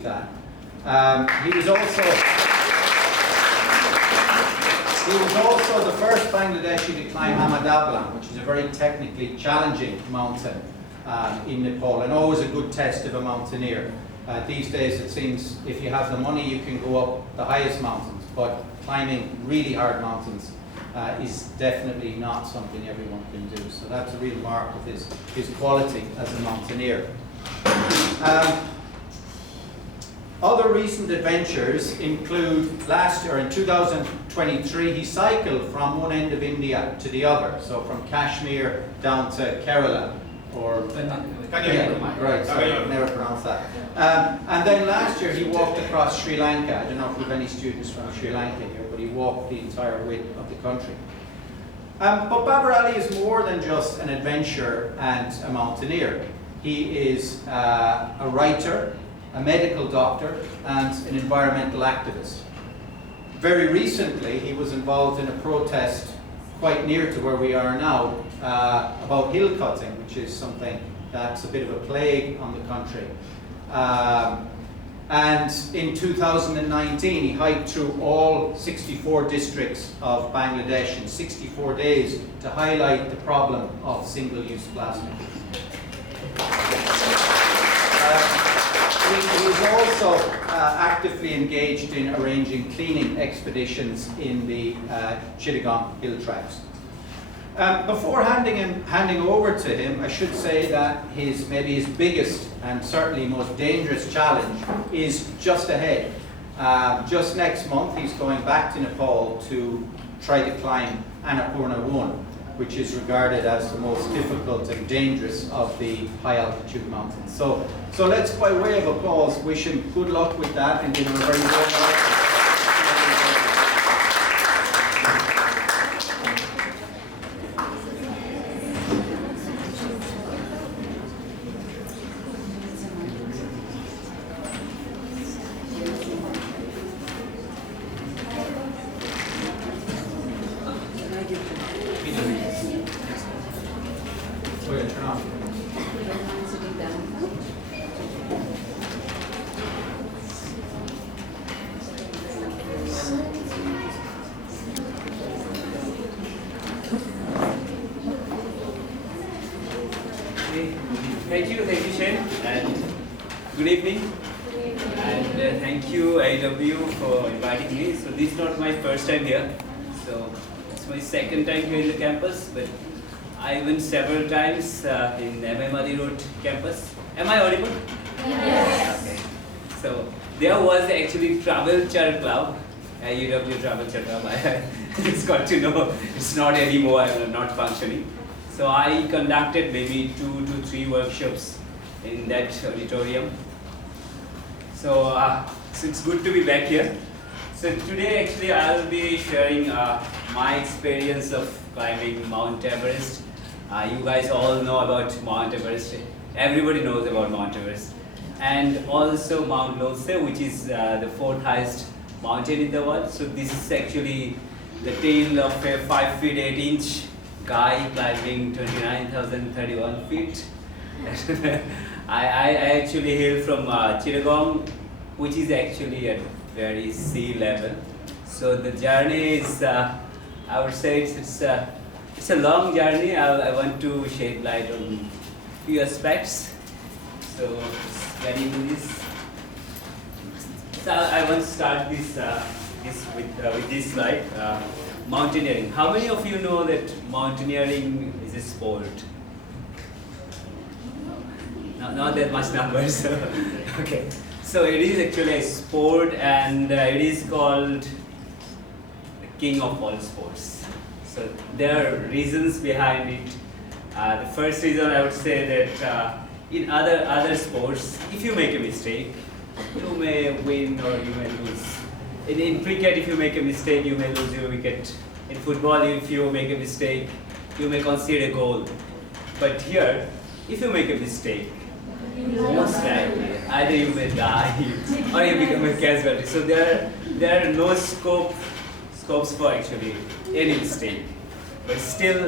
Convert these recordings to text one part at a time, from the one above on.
that. He was also the first Bangladeshi to climb Ahmadablan, which is a very technically challenging mountain in Nepal, and always a good test of a mountaineer. These days it seems if you have the money you can go up the highest mountains, but climbing really hard mountains is definitely not something everyone can do. So that's a real mark of his quality as a mountaineer. Other recent adventures include last year in 2023 he cycled from one end of India to the other, so from Kashmir down to Kerala, or right, sorry, I've never pronounced that. And then last year he walked across Sri Lanka. I don't know if we have any students from Sri Lanka here, but he walked the entire width of the country. But Babar Ali is more than just an adventurer and a mountaineer. He is a writer, a medical doctor, and an environmental activist. Very recently, he was involved in a protest quite near to where we are now about hill cutting, which is something that's a bit of a plague on the country. And in 2019, he hiked through all 64 districts of Bangladesh in 64 days to highlight the problem of single-use plastic. He is also actively engaged in arranging cleaning expeditions in the Chittagong hill tracts. Before handing over to him, I should say that maybe his biggest and certainly most dangerous challenge is just ahead. Just next month, he's going back to Nepal to try to climb Annapurna 1, which is regarded as the most difficult and dangerous of the high altitude mountains. So let's, by way of applause, wish him good luck with that and give him a very warm welcome. Thank you, Shane, and good evening. And thank you, IW, for inviting me. So this is not my first time here. So it's my second time here in the campus, but I went several times in MM Road campus. Am I audible? Yes. Okay. So there was actually Travel Chair Club, UW Travel Chair Club. I just got to know it's not anymore. I'm not functioning. So I conducted maybe 2 to 3 workshops in that auditorium. So it's good to be back here. So today actually I'll be sharing my experience of climbing Mount Everest. You guys all know about Mount Everest. Everybody knows about Mount Everest. And also Mount Lhotse, which is the 4th highest mountain in the world. So this is actually the tale of a 5 feet 8 inch guy climbing 29,031 feet. I actually hail from Chittagong, which is actually at very sea level. So the journey is, I would say it's a long journey. I want to shed light on few aspects. So getting into this. So I want to start this with this slide. Mountaineering. How many of you know that mountaineering is a sport? Not that much numbers. Okay. So it is actually a sport, and it is called the king of all sports. So there are reasons behind it. The first reason I would say that in other sports, if you make a mistake, you may win or you may lose. In cricket, if you make a mistake, you may lose your wicket. In football, if you make a mistake, you may concede a goal. But here, if you make a mistake, most likely, either you may die or you become a casualty. So there are no scopes for actually any mistake. But still,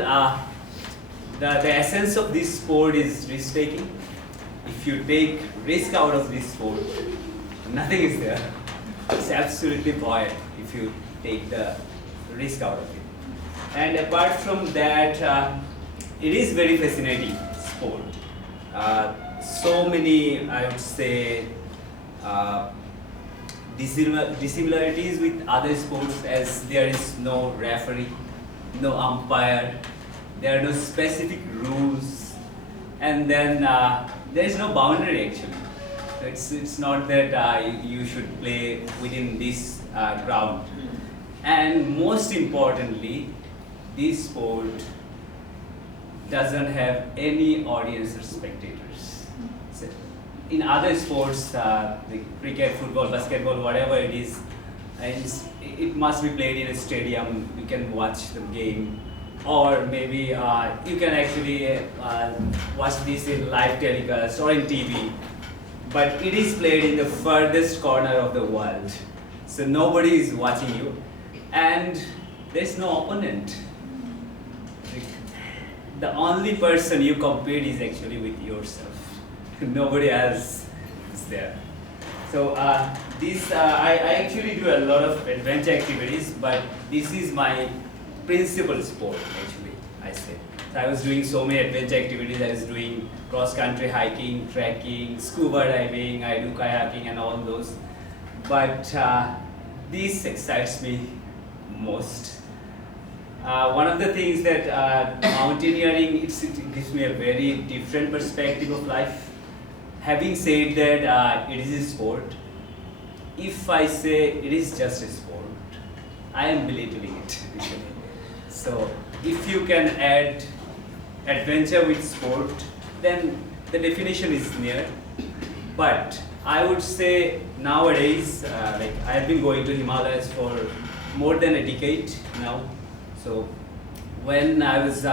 the essence of this sport is risk taking. If you take risk out of this sport, Nothing is there. It's absolutely void if you take the risk out of it. And apart from that, it is very fascinating sport. So many, I would say, dissimilarities with other sports, as there is no referee, no umpire, there are no specific rules, and then there is no boundary actually. So it's not that you should play within this ground. And most importantly, this sport doesn't have any audience or spectators. So in other sports, like cricket, football, basketball, whatever it is, it must be played in a stadium. You can watch the game, or maybe you can actually watch this in live telecast or in TV. But it is played in the furthest corner of the world, so nobody is watching you, and there's no opponent. The only person you compete is actually with yourself. Nobody else is there. So I actually do a lot of adventure activities, but this is my principal sport actually, I say. So I was doing so many adventure activities. I was doing cross-country hiking, trekking, scuba diving, I do kayaking and all those. But this excites me most. One of the things that mountaineering, it gives me a very different perspective of life. Having said that it is a sport, if I say it is just a sport, I am belittling it. So if you can add adventure with sport, then the definition is near. But I would say nowadays, like I have been going to Himalayas for more than a decade now. So when I was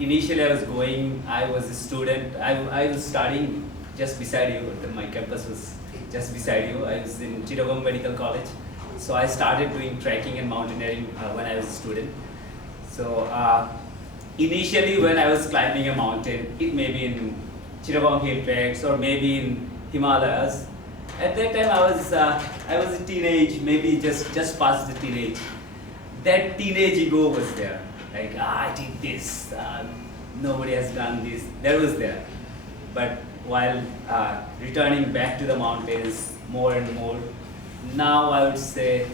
initially I was going, I was a student. I was studying just beside you. My campus was just beside you. I was in Chittagong Medical College. So I started doing trekking and mountaineering when I was a student. So initially when I was climbing a mountain, it may be in Chittagong Hill Tracks or maybe in Himalayas. At that time I was a teenage, maybe just past the teenage. That teenage ego was there. Like, I did this, nobody has done this. That was there. But while returning back to the mountains more and more, now I would say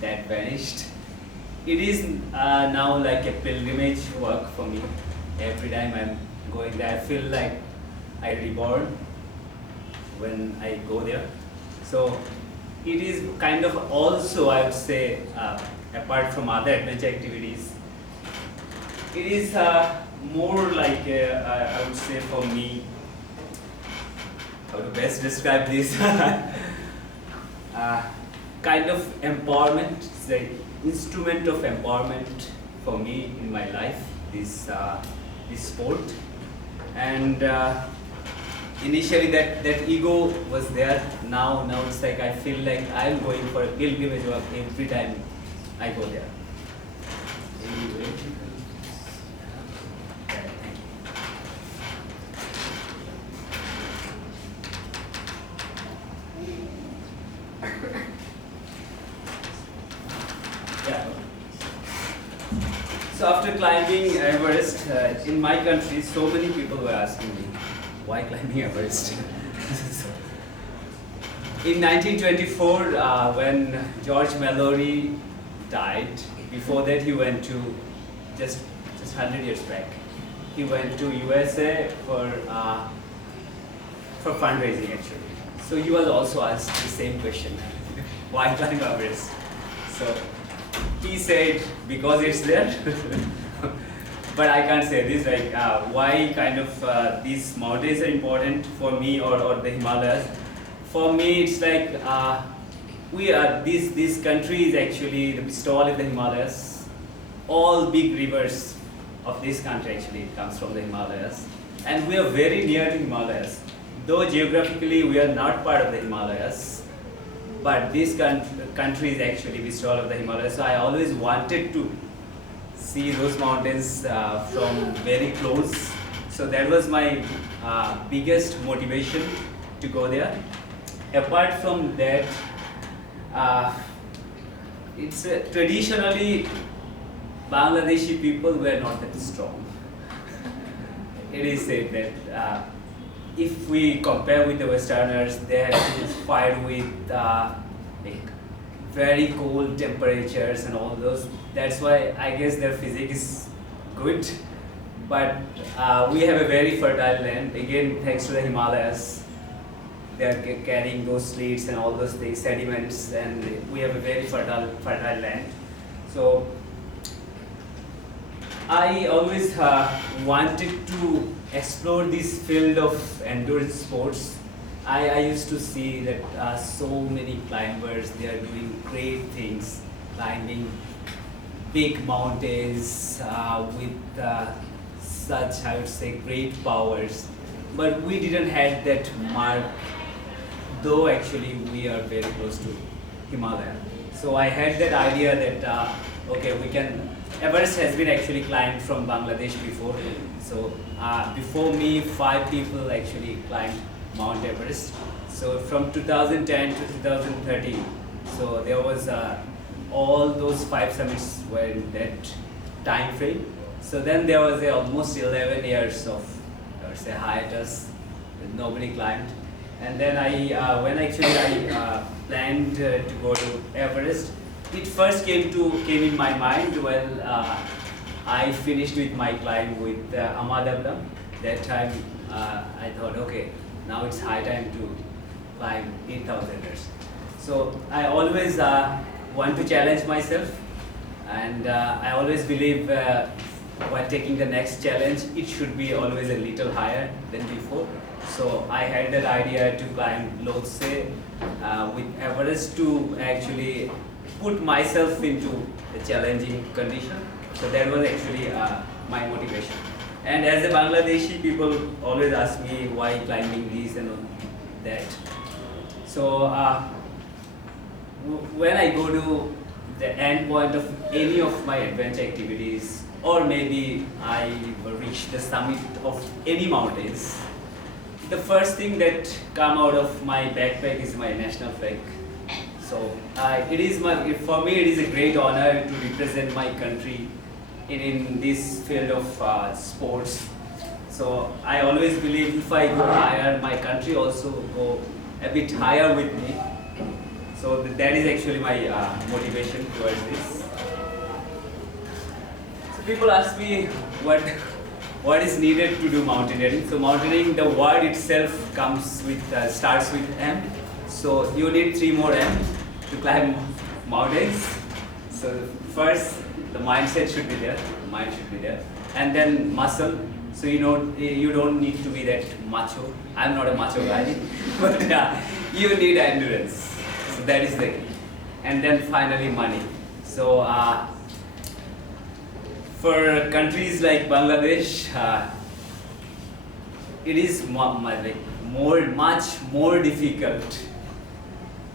that vanished. It is now like a pilgrimage work for me. Every time I'm going there, I feel like I reborn when I go there. So it is kind of also, I would say, apart from other adventure activities, it is more like, I would say for me, how to best describe this, kind of empowerment. It's the instrument of empowerment for me in my life, this sport. And initially that ego was there. Now it's like I feel like I'm going for a pilgrimage work every time I go there. Anyway. Yeah. So after climbing Everest, in my country, so many people were asking me, why climbing Everest? In 1924, when George Mallory died, before that he went to, just 100 years back, he went to USA for fundraising actually. So he was also asked the same question, why climb Everest? So he said, because it's there. But I can't say this, like why kind of these mountains are important for me or the Himalayas. For me, it's like we are, this country is actually the Pistol in the Himalayas. All big rivers of this country actually comes from the Himalayas. And we are very near to Himalayas. Though geographically we are not part of the Himalayas, but this country is actually Pistol of the Himalayas. So I always wanted to see those mountains from very close. So that was my biggest motivation to go there. apart from that, it's traditionally Bangladeshi people were not that strong. It is said that if we compare with the Westerners, they had to fight with like very cold temperatures and all those. That's why I guess their physique is good. But we have a very fertile land. Again, thanks to the Himalayas, they are carrying those slates and all those things, sediments, and we have a very fertile land. So I always wanted to explore this field of endurance sports. I used to see that so many climbers, they are doing great things, climbing big mountains with such, I would say, great powers. But we didn't have that mark, though actually we are very close to Himalaya. So I had that idea that, okay, we can, Everest has been actually climbed from Bangladesh before. So before me, 5 people actually climbed Mount Everest. So from 2010 to 2013, so there was all those 5 summits were in that time frame. So then there was almost 11 years of, I would say, hiatus that nobody climbed. And then when actually I planned to go to Everest, it first came in my mind. Well, I finished with my climb with Ahmedabad. That time I thought, okay, now it's high time to climb 8,000ers. So I always want to challenge myself, and I always believe while taking the next challenge, it should be always a little higher than before. So I had that idea to climb Lhotse with Everest to actually put myself into a challenging condition. So that was actually my motivation. And as a Bangladeshi, people always ask me why climbing this and that. So when I go to the end point of any of my adventure activities, or maybe I reach the summit of any mountains, the first thing that come out of my backpack is my national flag. So for me it is a great honor to represent my country in this field of sports. So I always believe if I go higher, my country also go a bit higher with me. So that is actually my motivation towards this. So people ask me what is needed to do mountaineering. So mountaineering, the word itself starts with M. So you need 3 more M to climb mountains. So first, the mindset should be there, the mind should be there, and then muscle. So you don't need to be that macho. I'm not a macho guy, but you need endurance. So that is the key. And then finally money. So for countries like Bangladesh, it is much more difficult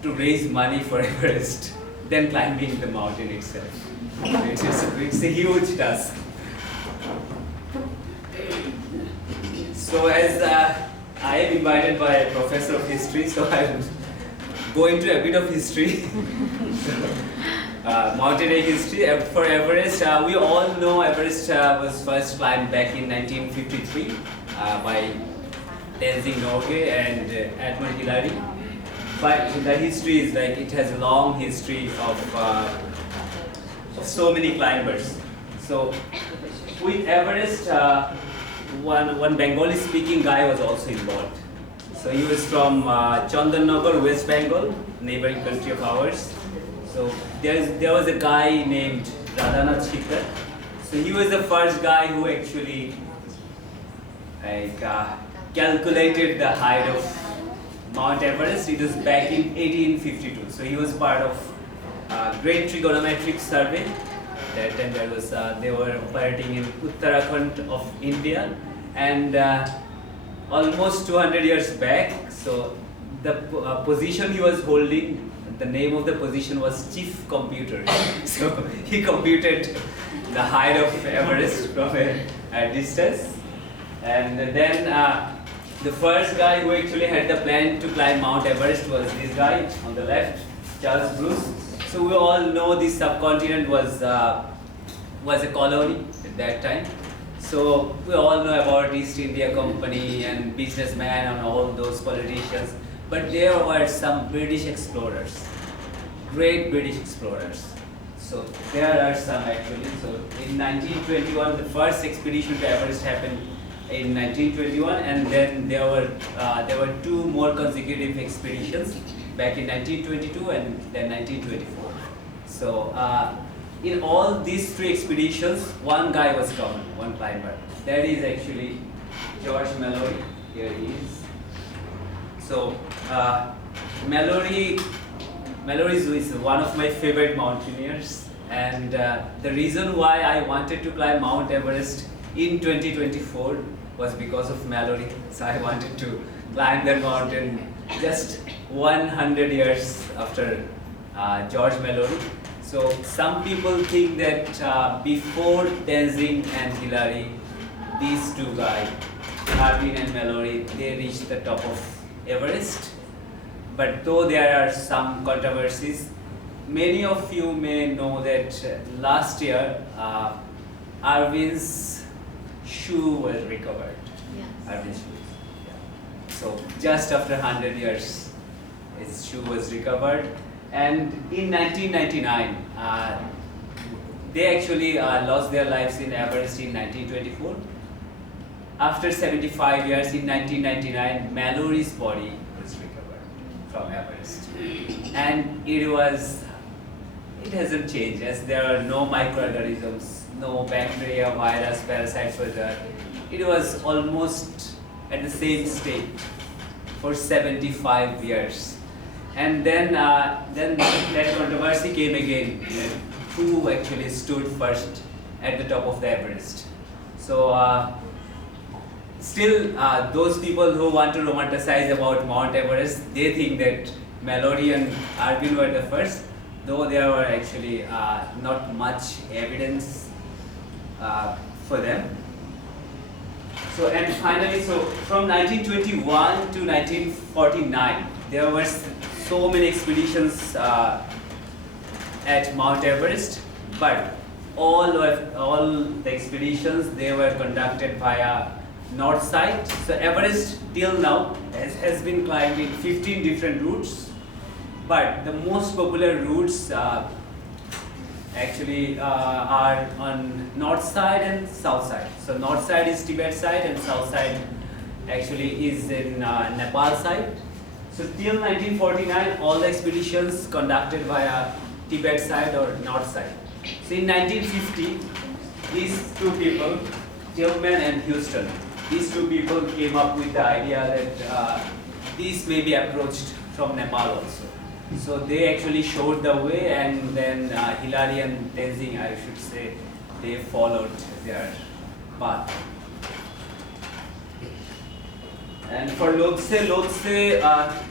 to raise money for Everest than climbing the mountain itself. It's a huge task. So as I am invited by a professor of history, so I will go into a bit of history. Mountaineering history. For Everest, we all know Everest was first climbed back in 1953 by Tenzing Norgay and Edmund Hillary. But the history is like it has a long history of so many climbers. So with Everest, one Bengali speaking guy was also involved. So he was from Chandannagar, West Bengal, neighboring country of ours. So there was a guy named Radhanath Shikar. So he was the first guy who actually calculated the height of Mount Everest. It was back in 1852. So he was part of Great Trigonometric Survey. That time they were operating in Uttarakhand of India, and almost 200 years back. So the position he was holding, the name of the position was Chief Computer. So he computed the height of Everest from a distance, and then The first guy who actually had the plan to climb Mount Everest was this guy on the left, Charles Bruce. So we all know this subcontinent was a colony at that time. So we all know about East India Company and businessmen and all those politicians. But there were some British explorers, great British explorers. So there are some actually. So in 1921, the first expedition to Everest happened in 1921, and then there were two more consecutive expeditions back in 1922 and then 1924. So in all these three expeditions, one guy was common, one climber. That is actually George Mallory. Here he is. So Mallory is one of my favorite mountaineers, and the reason why I wanted to climb Mount Everest in 2024 was because of Mallory. So I wanted to climb that mountain just 100 years after George Mallory. So some people think that before Tenzing and Hillary, these two guys, Irvine and Mallory, they reached the top of Everest. But though there are some controversies, many of you may know that last year Irvine's shoe was recovered. Yes. Irvine's shoe. Yeah. So just after 100 years, his shoe was recovered. And in 1999, they actually lost their lives in Everest in 1924. After 75 years, in 1999, Mallory's body was recovered from Everest. And it hasn't changed, as there are no microorganisms, no bacteria, virus, parasites were there. It was almost at the same state for 75 years. And then that controversy came again, who actually stood first at the top of the Everest. So still, those people who want to romanticize about Mount Everest, they think that Mallory and Irvine were the first, though there were actually not much evidence for them. So, and finally, so from 1921 to 1949, there were so many expeditions at Mount Everest, but all the expeditions, they were conducted via north side. So Everest till now has been climbed in 15 different routes, but the most popular routes actually are on north side and south side. So north side is Tibet side and south side actually is in Nepal side. So till 1949, all the expeditions conducted via Tibet side or north side. So in 1950, these two people, Tillman and Houston, these two people came up with the idea that these may be approached from Nepal also. So they actually showed the way, and then Hillary and Tenzing, I should say, they followed their path. And for Lhotse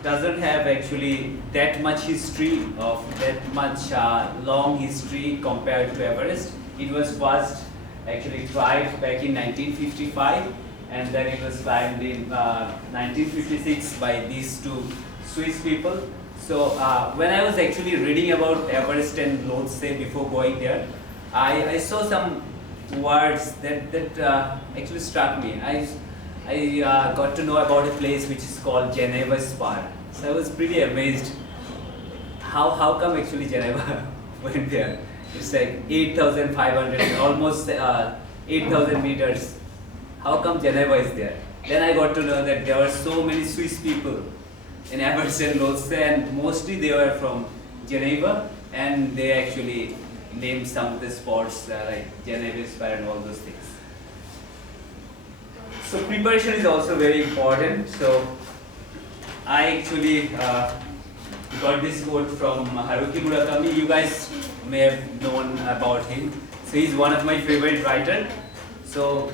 doesn't have actually that much history of that much long history compared to Everest. It was first actually tried back in 1955, and then it was climbed in 1956 by these two Swiss people. So when I was actually reading about Everest and Lhotse before going there, I saw some words that actually struck me. I got to know about a place which is called Geneva Spar. So I was pretty amazed. How come actually Geneva went there? It's like 8,500, almost 8,000 meters. How come Geneva is there? Then I got to know that there were so many Swiss people in Everest and Lhotse, and mostly they were from Geneva, and they actually named some of the spots like Geneva Spar and all those things. So preparation is also very important. So I actually got this quote from Haruki Murakami. You guys may have known about him. So he's one of my favorite writers. So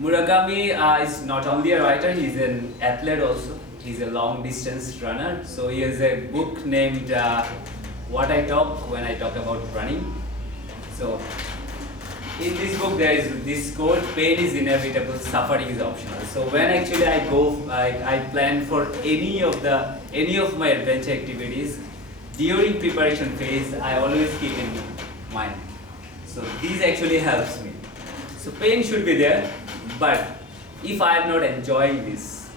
Murakami is not only a writer, he's an athlete also. He's a long distance runner. So he has a book named What I Talk When I Talk About Running. So in this book there is this quote: pain is inevitable, suffering is optional. So when actually I go, I plan for any of my adventure activities, during preparation phase, I always keep in mind. So this actually helps me. So pain should be there, but if I am not enjoying this,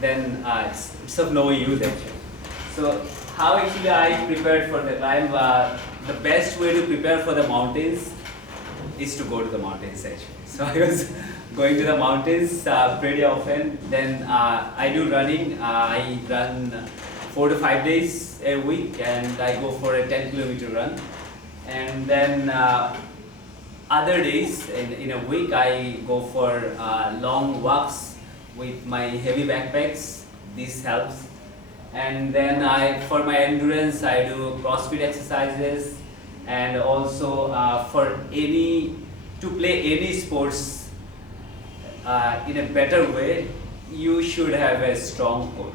then it's of no use actually. So how actually I prepared for the climb? The best way to prepare for the mountains is to go to the mountains actually. So I was going to the mountains pretty often. Then I do running. I run 4 to 5 days a week, and I go for a 10-kilometer run. And then other days in a week, I go for long walks with my heavy backpacks. This helps. And then for my endurance, I do CrossFit exercises, and also to play any sports in a better way, you should have a strong core.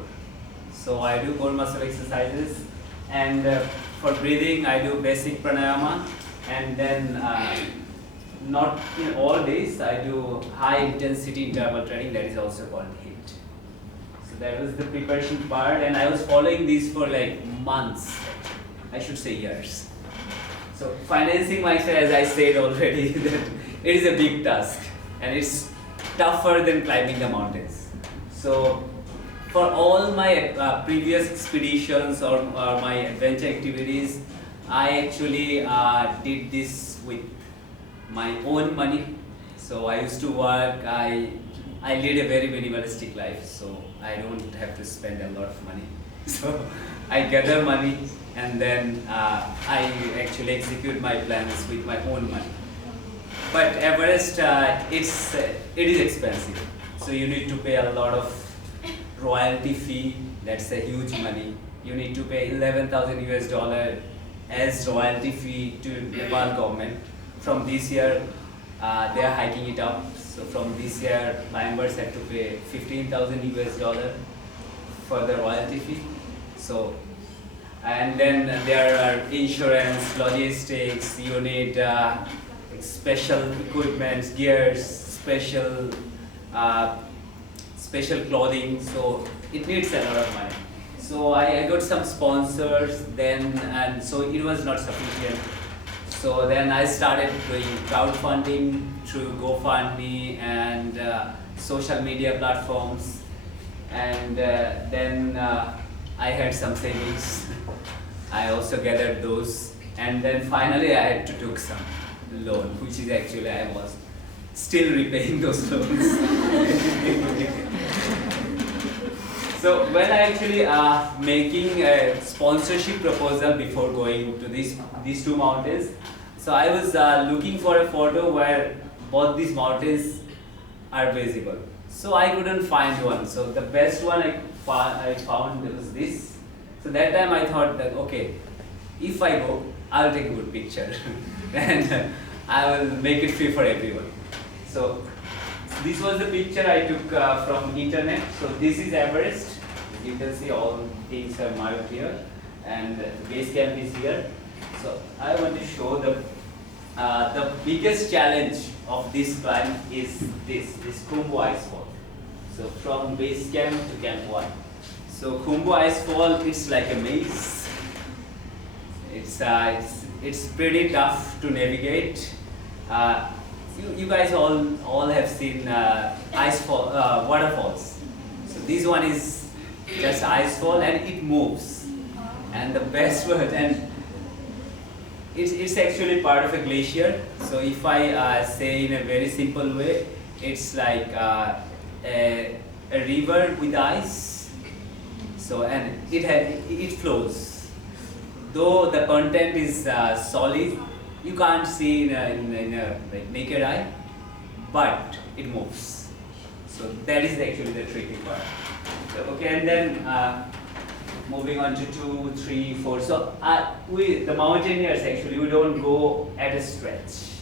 So I do core muscle exercises, and for breathing, I do basic pranayama, and then not in all days, I do high intensity interval training, that is also called HIIT. So that was the preparation part, and I was following this for like months, I should say years. So financing myself, as I said already, that it is a big task, and it's tougher than climbing the mountains. So for all my previous expeditions or my adventure activities, I actually did this with my own money. So I used to work, I lead a very minimalistic life, so I don't have to spend a lot of money. So I gather money, and then I actually execute my plans with my own money. But Everest, it is expensive. So you need to pay a lot of royalty fee, that's a huge money. You need to pay 11,000 US dollar as royalty fee to Nepal government. From this year, they are hiking it up. So from this year, climbers have to pay 15,000 US dollar for the royalty fee. So, and then there are insurance, logistics, you need special equipment, gears, special clothing, so it needs a lot of money. So I got some sponsors then, and so it was not sufficient. So then I started doing crowdfunding through GoFundMe and social media platforms, and then I had some savings. I also gathered those, and then finally I had to take some loan, which is actually I was still repaying those loans. So when I actually making a sponsorship proposal before going to these two mountains, so I was looking for a photo where both these mountains are visible. So I couldn't find one. So the best one I found was this. So that time I thought that okay, if I go, I'll take a good picture and I will make it free for everyone. So this was the picture I took from internet. So this is Everest. You can see all things are marked here, and the base camp is here. So I want to show the biggest challenge of this climb is this Khumbu Ice Fall. So from base camp to Camp 1. So Khumbu Ice Fall, it's like a maze. It's pretty tough to navigate. You guys all have seen waterfalls. So this one is just ice fall, and it moves. And the best word, and it's actually part of a glacier. So if I say in a very simple way, it's like a river with ice. So and it flows. Though the content is solid, you can't see in a like naked eye, but it moves. So that is actually the tricky part. So, okay, and then moving on to 2, 3, 4. So the mountaineers actually, we don't go at a stretch.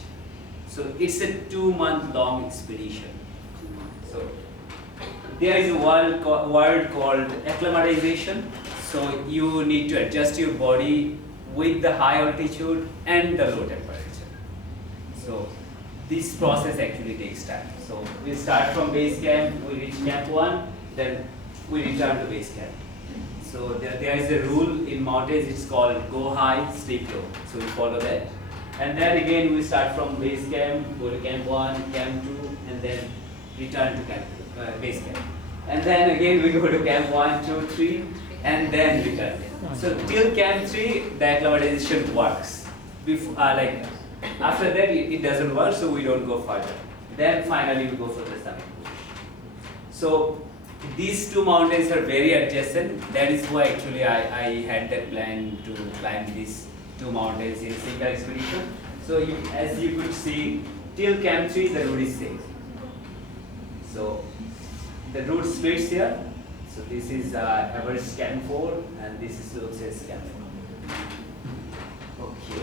So it's a 2-month-long expedition. So there is a word called acclimatization. So you need to adjust your body with the high altitude and the low temperature. So this process actually takes time. So we start from base camp, we reach camp 1, then we return to base camp. So there is a rule in mountains, it's called go high, stay low. So we follow that. And then again we start from base camp, go to camp 1, camp 2, and then return to base camp. And then again we go to camp 1, 2, 3, and then return. So till camp 3, the acclimatization works. After that it doesn't work, so we don't go further. Then finally we go for the summit. So these two mountains are very adjacent. That is why actually I had that plan to climb these two mountains in a single expedition. So as you could see, till camp 3 the route is safe. So the route splits here. So this is Everest camp 4 and this is Lhotse's camp 4. Okay.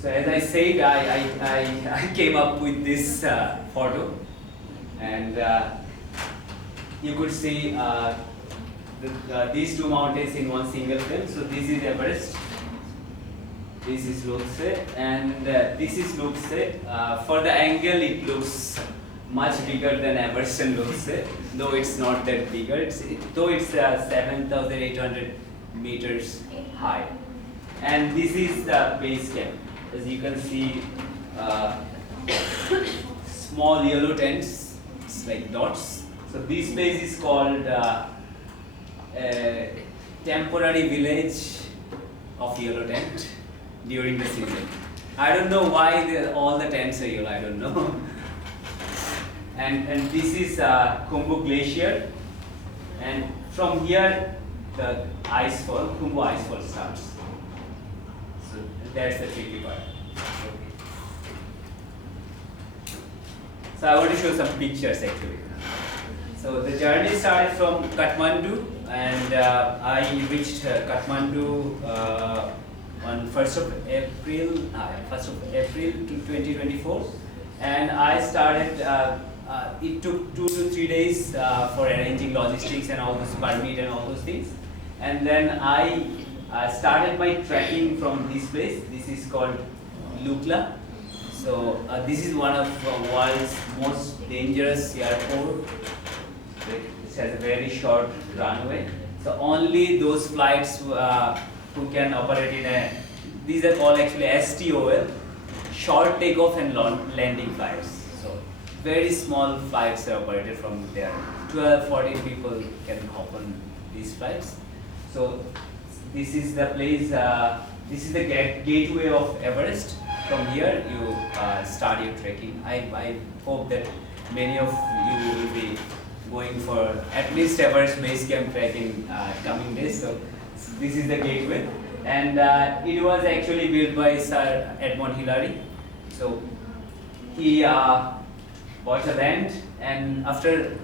So as I said, I came up with this photo, and you could see these two mountains in one single film. So this is Everest, this is Lhotse, and this is Lhotse. For the angle, it looks much bigger than Everest and Lhotse, though it's not that bigger. Though it's 7,800 meters high, and this is the base camp. As you can see, small yellow tents, it's like dots. So this place is called temporary village of yellow tent during the season. I don't know why all the tents are yellow, I don't know. And this is Khumbu Glacier, and from here the icefall, Khumbu icefall starts. So that's the tricky part. Okay. So I want to show some pictures actually. So the journey started from Kathmandu, and I reached Kathmandu on 1st of April to 2024, and I started. It took 2 to 3 days for arranging logistics and all those permit and all those things, and then I started my trekking from this place. This is called Lukla. So this is one of the world's most dangerous airport. It has a very short runway. So only those flights who can operate in a, these are called actually STOL, short takeoff and landing flights. So very small flights are operated from there. 12, 14 people can hop on these flights. So this is the place, this is the gateway of Everest. From here you start your trekking. I hope that many of you will be going for at least Everest base camp trekking coming days. So this is the gateway, and it was actually built by Sir Edmund Hillary. So he bought the land, and after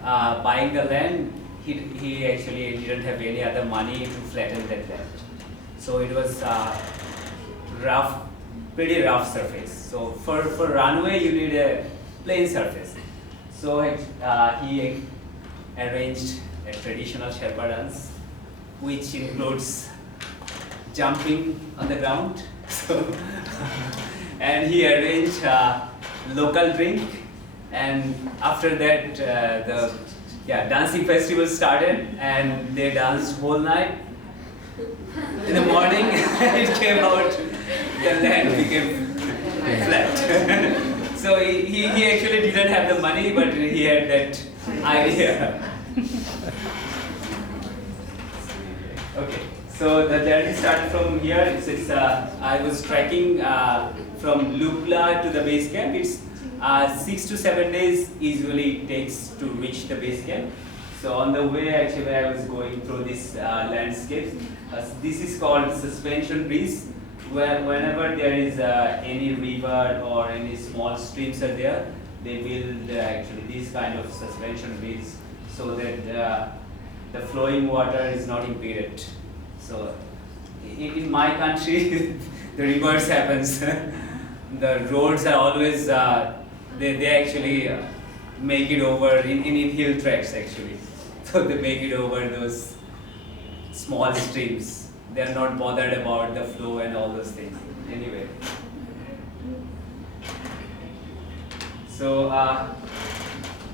buying the land, he actually didn't have any other money to flatten that land. So it was rough, pretty rough surface. So for runway you need a plain surface. So he arranged a traditional Sherpa dance, which includes jumping on the ground. So and he arranged local drink, and after that the dancing festival started, and they danced whole night. In the morning it came out, the land became flat. So he actually didn't have the money, but he had that idea. Okay, so the journey started from here. I was trekking from Lukla to the base camp. It's 6 to 7 days usually takes to reach the base camp. So on the way, actually, I was going through these landscapes. This is called suspension bridge, where whenever there is any river or any small streams are there, they build actually these kind of suspension bridge so that the flowing water is not impeded. So in my country, the reverse happens. The roads are always, they actually make it over in hill tracks actually. So they make it over those small streams. They are not bothered about the flow and all those things. Anyway. So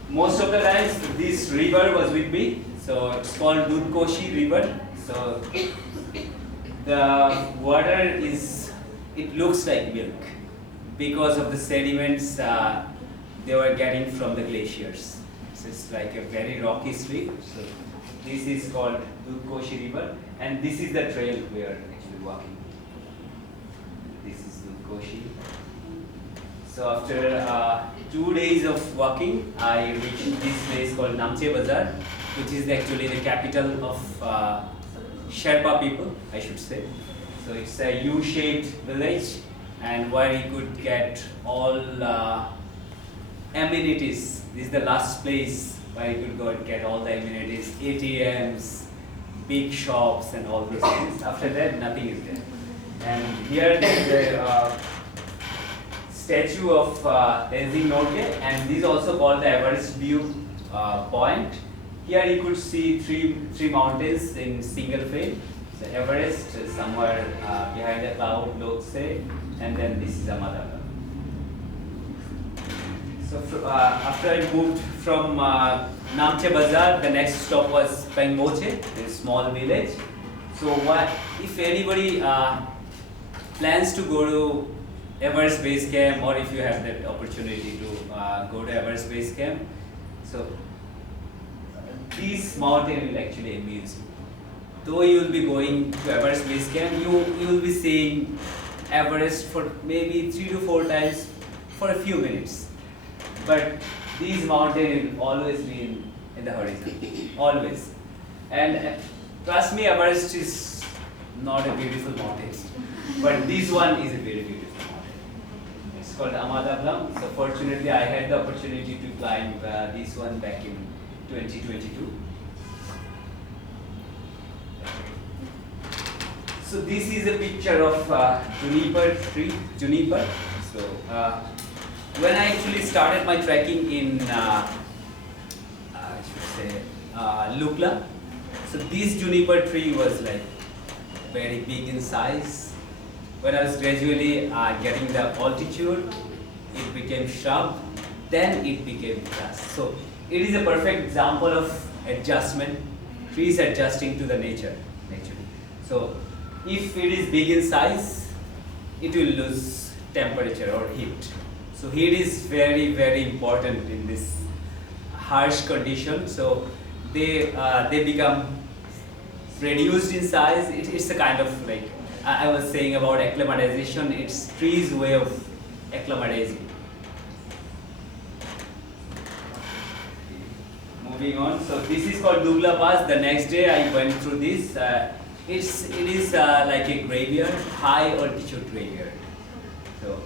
most of the times this river was with me. So it's called Dudhkoshi River. So the water is, it looks like milk because of the sediments they were getting from the glaciers. So it's like a very rocky stream. So this is called Dudhkoshi River, and this is the trail we are actually walking. This is Dudhkoshi. So after 2 days of walking, I reached this place called Namche Bazaar, which is actually the capital of Sherpa people, I should say. So it's a U-shaped village, and where you could get all amenities. This is the last place where you could go and get all the amenities, ATMs, big shops, and all those things. After that, nothing is there. And here the statue of Tenzing Norgay, and this is also called the Everest View Point. Here you could see three mountains in single frame. So Everest is somewhere behind the cloud, Lhotse, and then this is Amadabad. So after I moved from Namche Bazaar, the next stop was Pengmoche, a small village. So if anybody plans to go to Everest Base Camp, or if you have that opportunity to go to Everest Base Camp, so this mountain will actually amuse you. Though you will be going to Everest Base Camp, you will be seeing Everest for maybe 3 to 4 times for a few minutes. But these mountains will always be in the horizon, always. And trust me, Everest is not a beautiful mountain, but this one is a very beautiful mountain. It's called Amadablam. So fortunately, I had the opportunity to climb this one back in 2022. So this is a picture of juniper tree, juniper. So when I actually started my trekking in, I should say, Lukla, so this juniper tree was like very big in size. When I was gradually getting the altitude, it became shrub, then it became grass. So it is a perfect example of adjustment, trees adjusting to the nature actually. So if it is big in size, it will lose temperature or heat. So heat is very, very important in this harsh condition. So they become reduced in size. It's a kind of like, I was saying about acclimatization, it's trees' way of acclimatizing. Moving on, so this is called Dugla Pass. The next day I went through this. It is like a graveyard, high altitude graveyard. So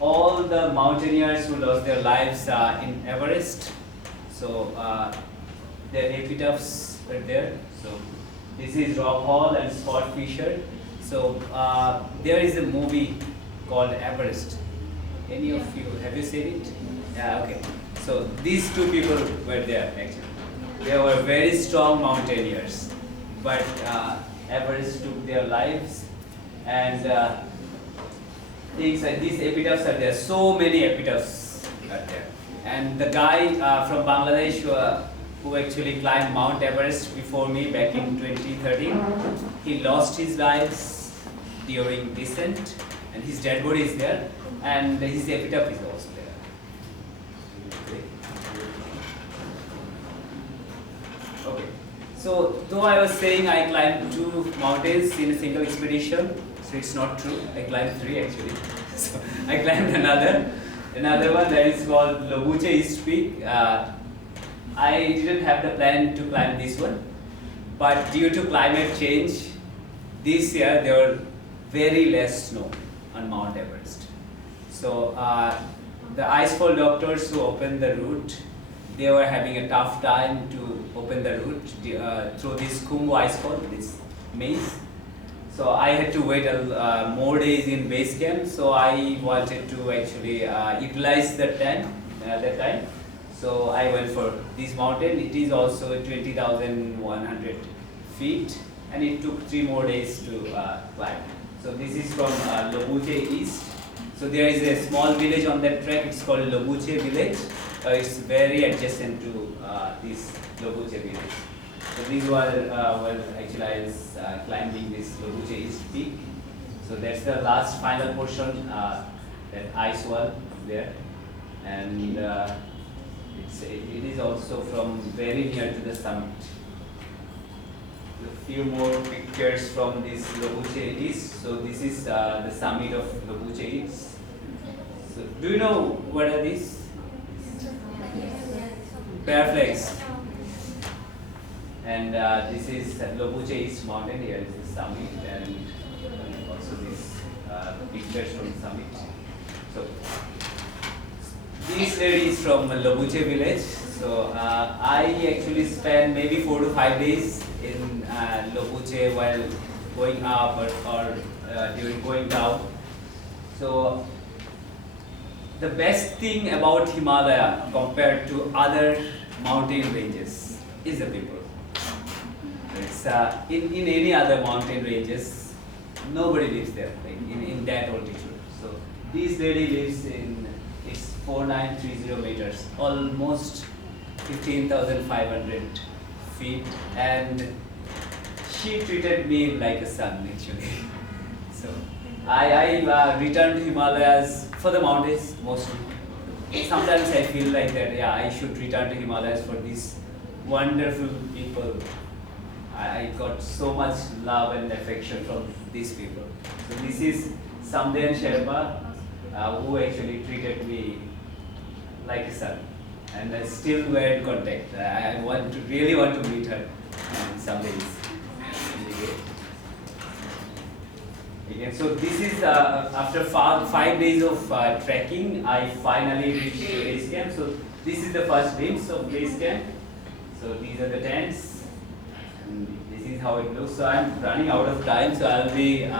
all the mountaineers who lost their lives in Everest, so their epitaphs are there. So this is Rob Hall and Scott Fisher. So there is a movie called Everest. Any of you, have you seen it? Yeah, okay. So these two people were there actually. They were very strong mountaineers, but Everest took their lives, and things like these epitaphs are there. So many epitaphs are there. And the guy from Bangladesh who actually climbed Mount Everest before me back in 2013, he lost his lives during descent, and his dead body is there, and his epitaph is also there. Okay. So though I was saying I climbed 2 mountains in a single expedition, so it's not true. I climbed 3 actually. So I climbed another one that is called Lobuche East Peak. I didn't have the plan to climb this one, but due to climate change, this year there were very less snow on Mount Everest. So the icefall doctors who opened the route, they were having a tough time to open the route through this Khumbu icefall, this maze. So I had to wait more days in base camp. So I wanted to actually utilize that time. So I went for this mountain. It is also 20,100 feet, and it took 3 more days to climb. So this is from Lobuche East. So there is a small village on that trek. It's called Lobuche village. It's very adjacent to this Lobuche village. So these were well, actually I was climbing this Lobuche East peak. So that's the last final portion, that ice wall there, and it is also from very near to the summit. A few more pictures from this Lobuche East. So this is the summit of Lobuche East. So do you know what are these? Bear flags. And this is Lobuche East mountain. Here is the summit, and also these pictures from the summit. So this lady is from Lobuche village. So I actually spent maybe 4 to 5 days in Lobuche while going up or during going down. So the best thing about Himalaya compared to other mountain ranges is the people. It's, in any other mountain ranges, nobody lives there, like in that altitude. So this lady lives in, it's 4930 meters, almost 15,500 feet, and she treated me like a son actually. So I returned to Himalayas for the mountains mostly. Sometimes I feel like that, yeah, I should return to Himalayas for these wonderful people. I got so much love and affection from these people. So this is Samdayan Sherpa, who actually treated me like a son, and I still were in contact. I really want to meet her some days. Again, so this is after 5 days of trekking, I finally reached the base camp. So this is the first glimpse of base camp. So these are the tents. And this is how it looks. So I'm running out of time, so I'll be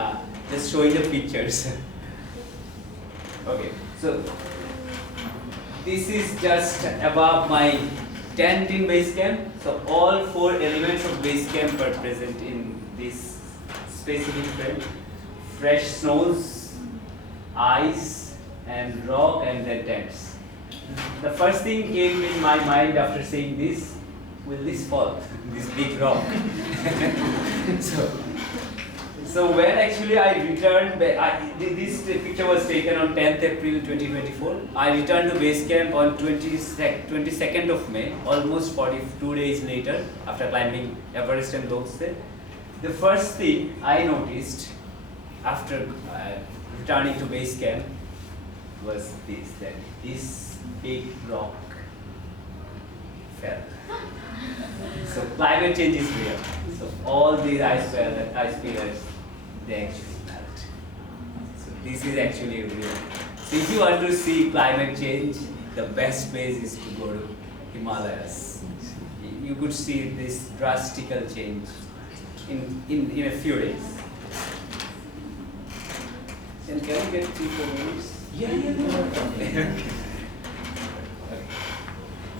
just showing the pictures. Okay, so this is just above my tent in base camp. So all 4 elements of base camp are present in this specific frame. Fresh snows, ice, and rock, and then tents. The first thing came in my mind after seeing this: will this fall? This big rock. so when actually I returned, this picture was taken on 10th April 2024. I returned to base camp on 22nd of May, almost 42 days later after climbing Everest and Lhotse. The first thing I noticed after returning to base camp was that this big rock fell. So climate change is real. So all these ice pillars, they actually melt. So this is actually real. So if you want to see climate change, the best place is to go to Himalayas. You could see this drastic change in a few days. And can you get 3-4 minutes? Yeah. Okay.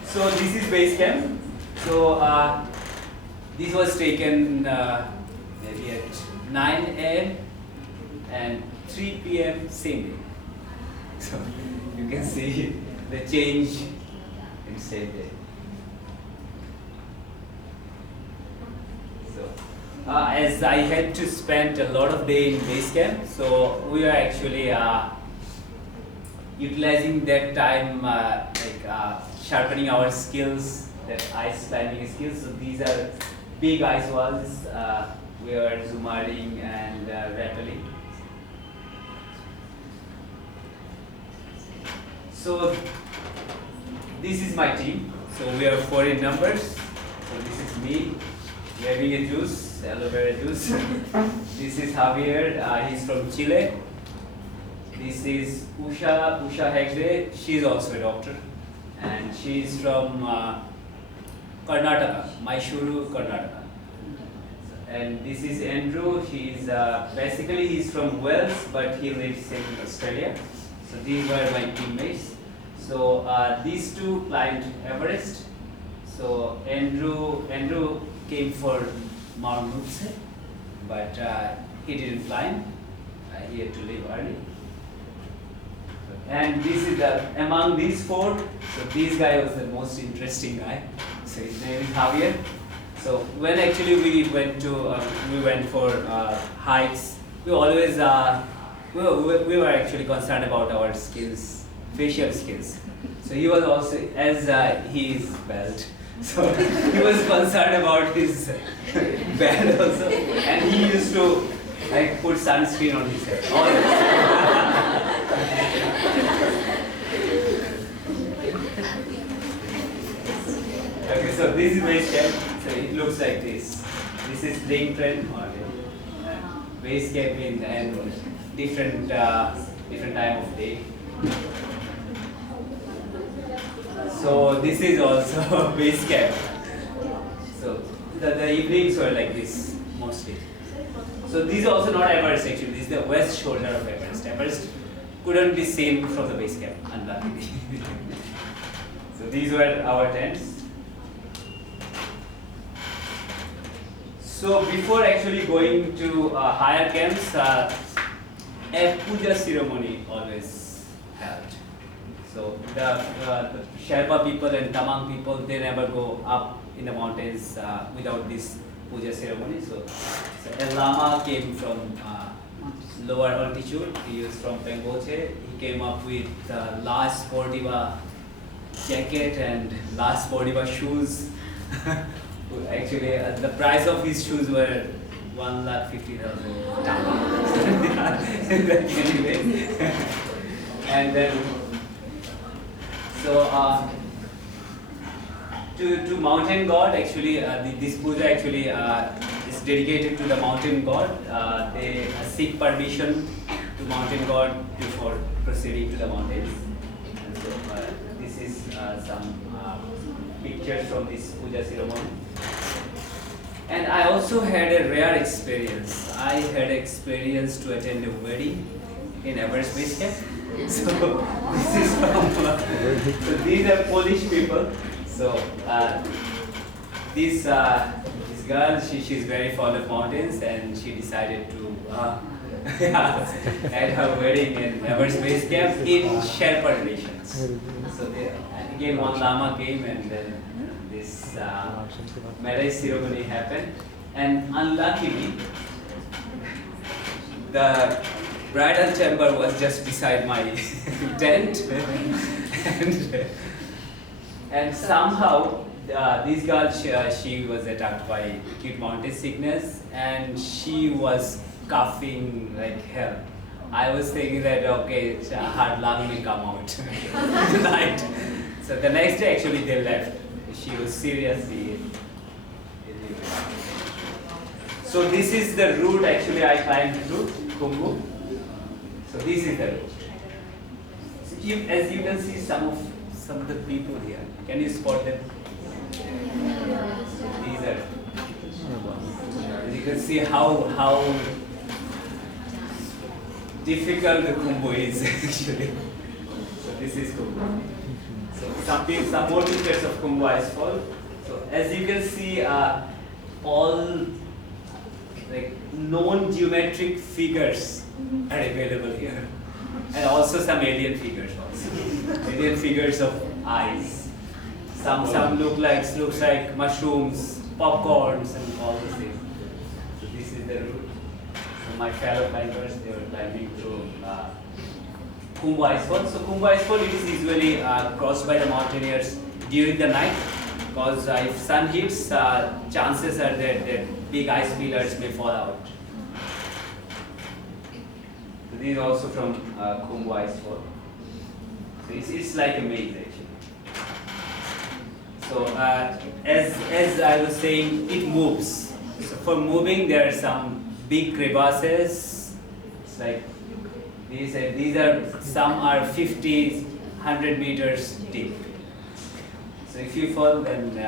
So this is base camp. So this was taken maybe at 9 a.m. and 3 p.m. same day. So you can see the change in same day. As I had to spend a lot of day in base camp, so we are actually utilizing that time, sharpening our skills, that ice climbing skills. So these are big ice walls. We are zooming and rappelling. So this is my team. So we are 4 in numbers. So this is me having a juice, aloe vera juice. This is Javier, he's from Chile. This is Usha Hegde, she's also a doctor. And she's from Karnataka, Mysuru, Karnataka. And this is Andrew, he's from Wales, but he lives in Australia. So these were my teammates. So these two climbed Everest. So Andrew came for Mount Lhotse, but he didn't climb. He had to leave early. And this is among these four, so this guy was the most interesting guy. So his name is Javier. So when actually we went for hikes, we always we were actually concerned about our skills, facial skills. So he was also, as he is bald, so he was concerned about his bald also, and he used to like put sunscreen on his head always. Okay, so this is base camp. So it looks like this. This is ring trend or base camp in and different time of day. So this is also base camp. So the evenings were like this mostly. So these are also not Everest actually. This is the west shoulder of Everest. Everest couldn't be seen from the base camp, unluckily. So these were our tents. So before actually going to higher camps, a puja ceremony always held. So the Sherpa people and Tamang people, they never go up in the mountains without this puja ceremony. So a lama came from lower altitude. He was from Pengboche. He came up with last Sportiva jacket and last Sportiva shoes. Actually, the price of his shoes were 1,50,000 anyway. And then, so to mountain god, actually, this puja actually is dedicated to the mountain god. They seek permission to mountain god before proceeding to the mountains. And so this is some pictures from this puja ceremony. And I also had a rare experience. I had experience to attend a wedding in Everest Base Camp. So this is from, so these are Polish people. So this girl, she's very fond of mountains, and she decided to at her wedding in Everest Base Camp in Sherpa relations. So again one lama came, and then this marriage ceremony happened, and unluckily the bridal chamber was just beside my tent, and somehow this girl, she was attacked by acute mountain sickness, and she was coughing like hell. I was thinking that okay, her lung may come out tonight. So the next day actually they left. She was seriously ill. So this is the route actually I climbed through Khumbu. So this is the route. So as you can see some of the people here. Can you spot them? These are. As you can see how difficult the Khumbu is actually. So this is Khumbu. So some more pictures of Khumbu Icefall. So as you can see, all like known geometric figures are available here, and also some alien figures also. Alien figures of eyes. Some looks like mushrooms, popcorns, and all these things. So this is the route. So my fellow climbers, they were climbing through Khumbu Icefall. So Khumbu Icefall, it is usually crossed by the mountaineers during the night, because if sun hits, chances are that big ice pillars may fall out. So this is also from Khumbu Icefall. So it's like a maze actually. So as I was saying, it moves. So for moving, there are some big crevasses. It's like these are, some are 50, 100 meters deep. So if you fall, then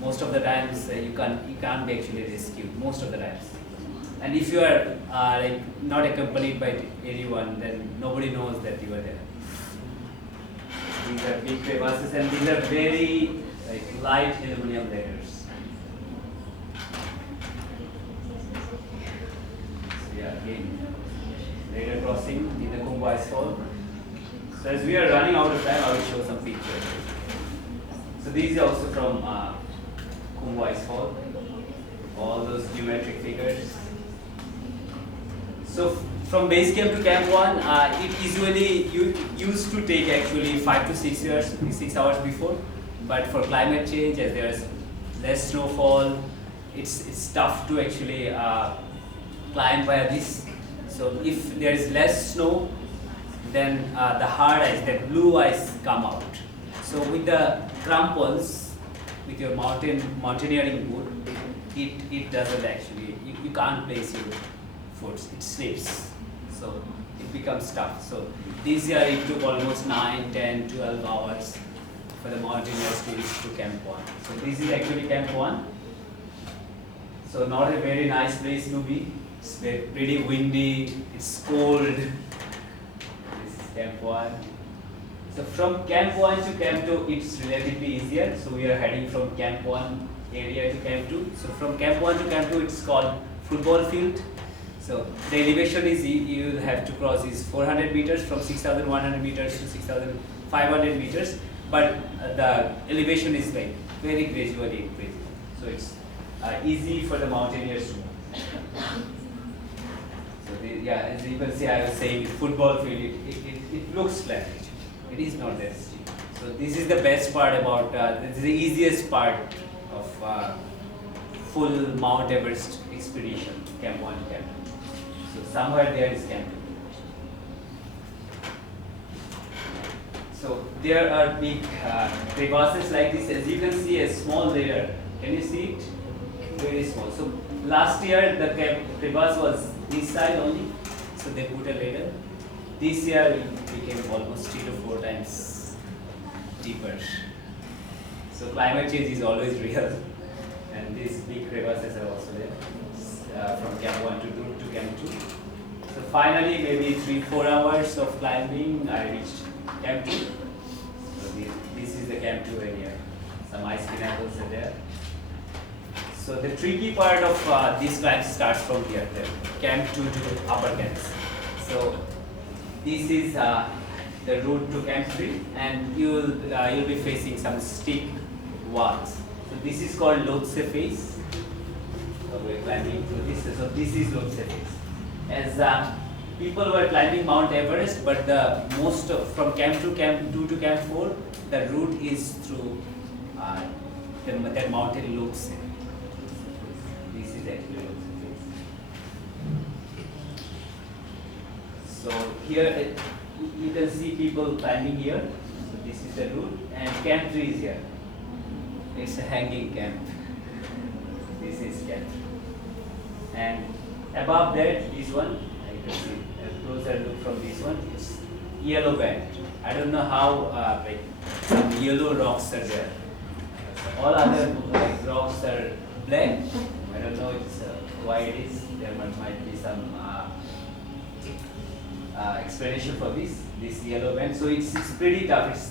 most of the times you can't be actually rescued. Most of the times, and if you are like not accompanied by anyone, then nobody knows that you are there. These are big crevasses, and these are very like light aluminum layers. So yeah, again, later crossing in the Khumbu Icefall. So as we are running out of time, I will show some pictures. So these are also from Khumbu Icefall. All those geometric figures. So from base camp to camp 1, it usually used to take actually 5 to 6 hours before. But for climate change, as there's less snowfall, it's tough to actually climb via this. So if there is less snow, then the hard ice, the blue ice come out. So with the crampons, with your mountaineering boot, it doesn't actually, you can't place your foot, it slips. So it becomes tough. So this year it took almost 9, 10, 12 hours for the mountaineers to reach to Camp 1. So this is actually Camp 1. So not a very nice place to be. It's pretty windy, it's cold. This is Camp 1. So from Camp 1 to Camp 2, it's relatively easier. So we are heading from Camp 1 area to Camp 2. So from Camp 1 to Camp 2, it's called football field. So the elevation is, you have to cross is 400 meters from 6,100 meters to 6,500 meters. But the elevation is like very gradually increasing. So it's easy for the mountaineers to move. So yeah, as you can see, I was saying football field, it looks flat. It is not that steep. So this is the best part about, this is the easiest part of full Mount Everest expedition, Camp 1 to Camp 2. So somewhere there is Camp 2. So there are big crevasses like this. As you can see, a small layer. Can you see it? Very small. So last year the crevasse was this side only. So they put a layer. This year it became almost 3 to 4 times deeper. So climate change is always real. And these big crevasses are also there from Camp 1 to Camp 2. So finally, maybe 3-4 hours of climbing, I reached Camp 2. So this is the Camp 2 area. Some ice pinnacles are there. So the tricky part of this climb starts from here, the Camp 2 to Upper Camps. So this is the route to Camp 3, and you'll be facing some steep walls. So this is called Lhotse Face. So we're climbing through this. So this is Lhotse Face. As people were climbing Mount Everest, but the most from Camp 2 to Camp 4, the route is through that mountain Lhotse. This is actually Lhotse Face. So here you can see people climbing here. So this is the route, and Camp 3 is here. It's a hanging camp. This is Camp 3. And above that, this one, you can see a closer look from this one, it's yellow band. I don't know how like some yellow rocks are there. So all other like rocks are black. I don't know why it is. There might be some explanation for this yellow band. So it's pretty tough. It's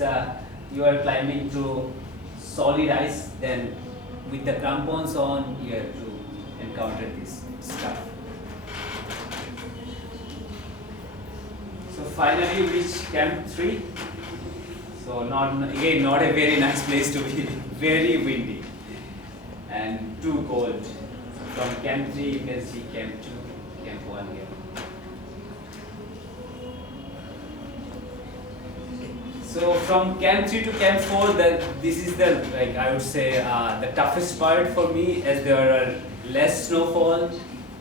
you are climbing through solid ice. Then with the crampons on, you have to encounter this stuff. So finally we reached Camp 3. So not a very nice place to be. Very windy and too cold. From Camp 3 you can see Camp 2, Camp 1 here. So from Camp 3 to Camp 4, this is the, like I would say, the toughest part for me, as there are less snowfall.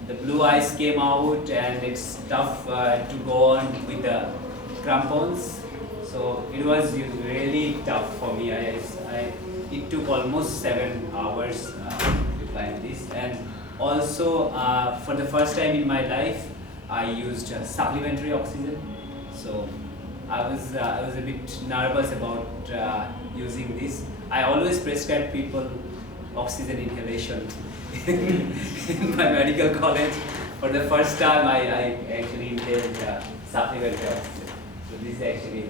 The blue ice came out, and it's tough to go on with the crampons. So it was really tough for me. It took almost 7 hours to climb this, and also for the first time in my life, I used supplementary oxygen. So I was a bit nervous about using this. I always prescribe people oxygen inhalation in my medical college. For the first time, I actually inhaled supplementary oxygen. So this is actually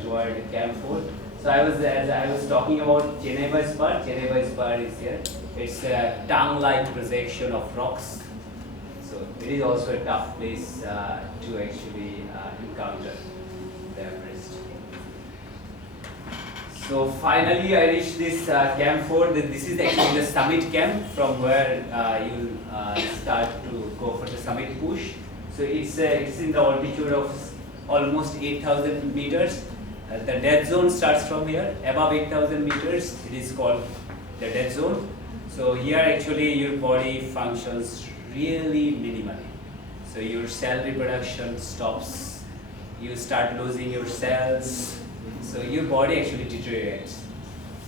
toward Camp 4. So as I was talking about Chennai Spur. Chennai Spur is here. It's a tongue-like projection of rocks. So it is also a tough place to actually encounter the Everest. So finally I reached this Camp 4. This is actually the summit camp from where you start to go for the summit push. So it's in the altitude of almost 8,000 meters. The dead zone starts from here. Above 8,000 meters, it is called the dead zone. So here actually your body functions really minimally. So your cell reproduction stops. You start losing your cells. So your body actually deteriorates.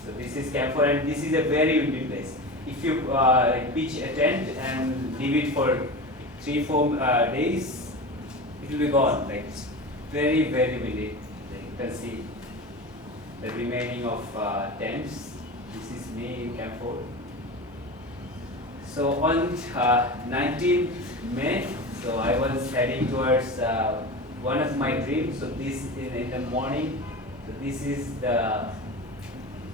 So this is Camp 4 and this is a very windy place. If you pitch a tent and leave it for 3-4 days, it will be gone. Like it's very, very windy. You can see the remaining of tents. This is me in Camp 4. So on 19th May, so I was heading towards one of my dreams. So this in the morning. So this is the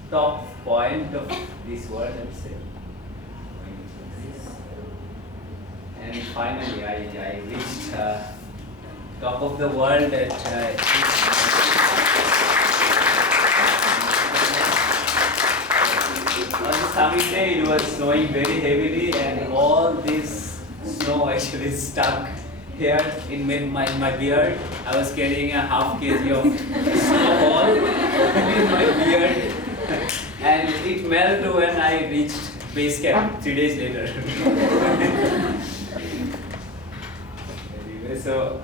top point of this world, I would say. And finally, I reached top of the world at on the summit day. It was snowing very heavily, and all this snow actually stuck here in my beard. I was carrying a half kg of snowball in my beard, and it melted when I reached base camp 3 days later. Anyway, so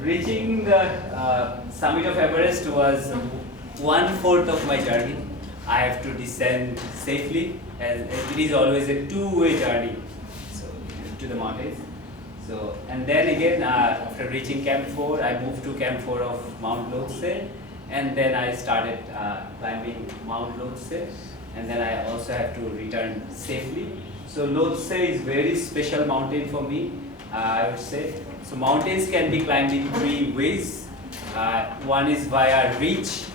reaching the summit of Everest was 1/4 of my journey. I have to descend safely, as it is always a two-way journey. So to the mountains. So, and then again, after reaching Camp 4, I moved to Camp 4 of Mount Lhotse, and then I started climbing Mount Lhotse, and then I also have to return safely. So Lhotse is very special mountain for me, I would say. So mountains can be climbed in 3 ways. One is via reach,